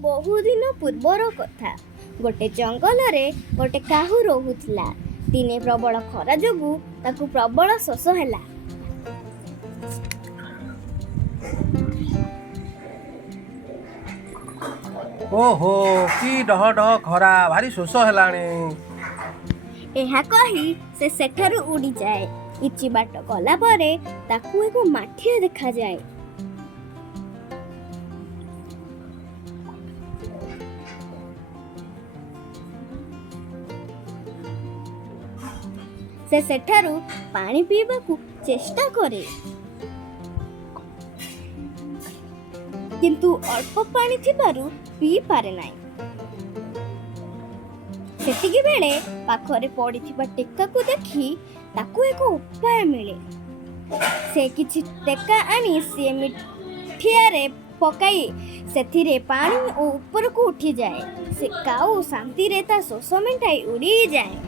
बहुदिन पूर्वर कथा गोटे जंगल रे गोटे काहू रहुथिला। दिने प्रबल खरा जोगु ताकू प्रबल शोष ହେଲା। ओहो कि डह डह खरा भारी शोष हेलाणी। ଏହା कही से सेठारु उड़ी जाए। କିଛି ବାଟ ଗଲା ପରେ ତାକୁ ଏକ ମାଠିଆ ଦେଖାଯାଏ। से सेठारु पानी पीबाकू चेष्टा करे, किंतु अल्प पानी थिबारु पी पारे नाही। सेतिकी बेले पाखरे पड़िथिबा टेकाकू देखि ताकू एक उपाय मिले। से किछि टेका आनी से मिठियारे पकाई सेथिरे पानी ऊपर को उठी जाए। से काऊ शांति रे ता शोष मेंटाई उड़ी जाए।